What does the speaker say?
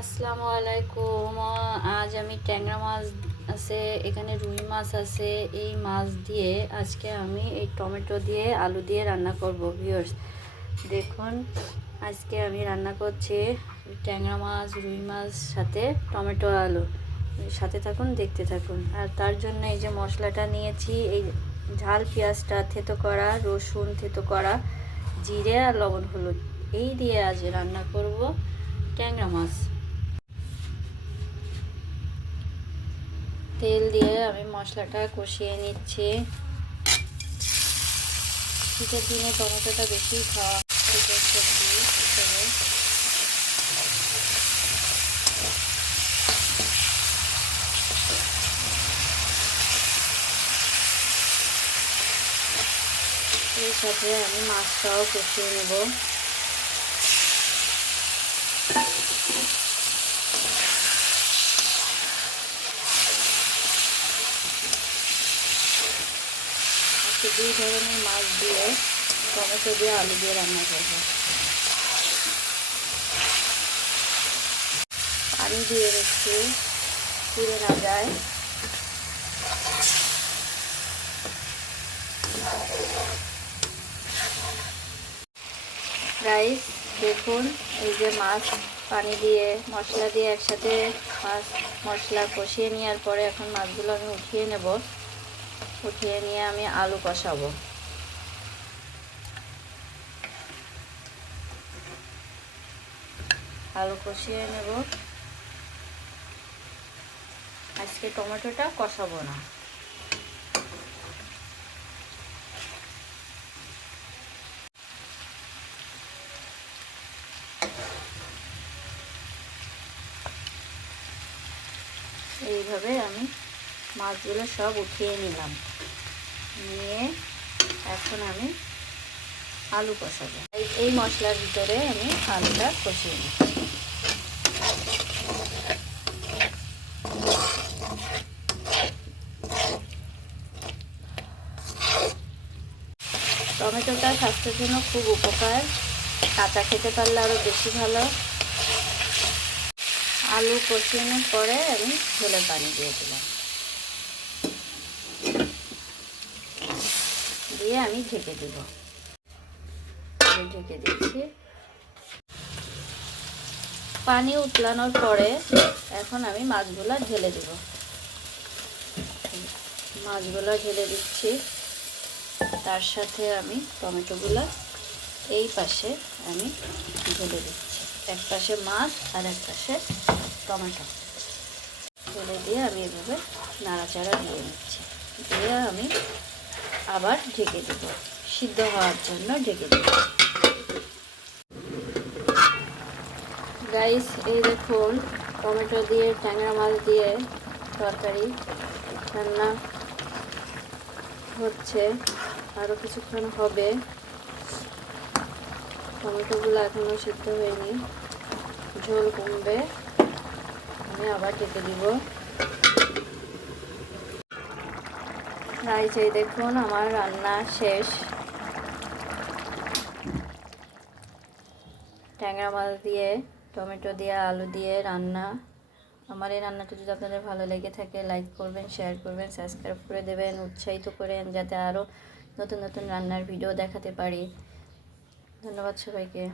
আসসালামু আলাইকুম। আজ আমি ট্যাংরা মাছ আছে, এখানে রুই মাছ আছে। এই মাছ দিয়ে আজকে আমি এই টমেটো দিয়ে, আলু দিয়ে রান্না করব ভিউয়ার্স দেখুন, আজকে আমি রান্না করছি ট্যাংরা মাছ, রুই মাছ, সাথে টমেটো, আলু। সাথে থাকুন, দেখতে থাকুন। আর তার জন্য এই যে মশলাটা নিয়েছি, এই ঝাল, পেঁয়াজটা, থেতো করা, রসুন, থেতো করা, জিরে আর লবণ, হলুদ। এই দিয়ে আজ রান্না করব ট্যাংরা মাছ। তেল দিয়ে আমি মশলাটা কষিয়ে নিচ্ছি। শীতের দিনে টমেটোটা বেশি খাওয়া সবজি এর সাথে আমি মাছটাও কষিয়ে নেব। আজকে দুই ধরনের মাছ দিয়ে টমেটো দিয়ে আলু দিয়ে রান্না করব। পানি দিয়ে রেখেছি পুড়ে না যায়। রাইস দেখুন, এই যে মাছ পানি দিয়ে, মশলা দিয়ে একসাথে মাছ মশলা কষিয়ে নেওয়ার পরে এখন মাছগুলো আমি উঠিয়ে নেব। উঠিয়ে নিয়ে আমি আলু কষাবো। আলু কষিয়ে নেব। আজকে টমেটোটা কষাবো না। এইভাবে আমি মাছগুলো সব উঠিয়ে নিলাম। নিয়ে এখন আমি আলু কষাবো। এই- মশলার ভিতরে আমি আলুটা কষিয়ে নিই টমেটোটা স্বাস্থ্যের জন্য খুব উপকার। কাঁচা খেতে পারলে আরও বেশি ভালো। আলু কষিয়ে পরে আমি ঝোলের পানি দিয়ে দিলাম। দিয়ে আমি ঢেকে দেব। ঢেকে দিচ্ছি। পানি উতলানোর পরে এখন আমি মাছগুলো ঢেলে দেব। মাছগুলো ঢেলে দিচ্ছি। তার সাথে আমি টমেটোগুলো এই পাশে আমি ঢেলে দিচ্ছি। এক পাশে মাছ আর এক পাশে টমেটো। ঢেলে দিয়ে আমি এভাবে নাড়াচাড়া দিয়ে নিচ্ছি। দিয়ে আমি আবার ঢেকে দেব। সিদ্ধ হওয়ার জন্য ঢেকে দেব। গাইস এই দেখুন, টমেটো দিয়ে, ট্যাংরা মাছ দিয়ে তরকারি রান্না হচ্ছে। আরও কিছুক্ষণ হবে। টমেটোগুলো এখনও সিদ্ধ হয়নি। ঝোল কমবে। আমি আবার ঢেকে দিব। রাইস এই দেখুন, আমার রান্না শেষ। ট্যাংরা মাছ দিয়ে, টমেটো দিয়ে, আলু দিয়ে রান্না। আমার এই রান্নাটা যদি আপনাদের ভালো লেগে থাকে লাইক করবেন শেয়ার করবেন সাবস্ক্রাইব করে দেবেন, উৎসাহিত করেন, যাতে আরও নতুন নতুন রান্নার ভিডিও দেখাতে পারি। ধন্যবাদ সবাইকে।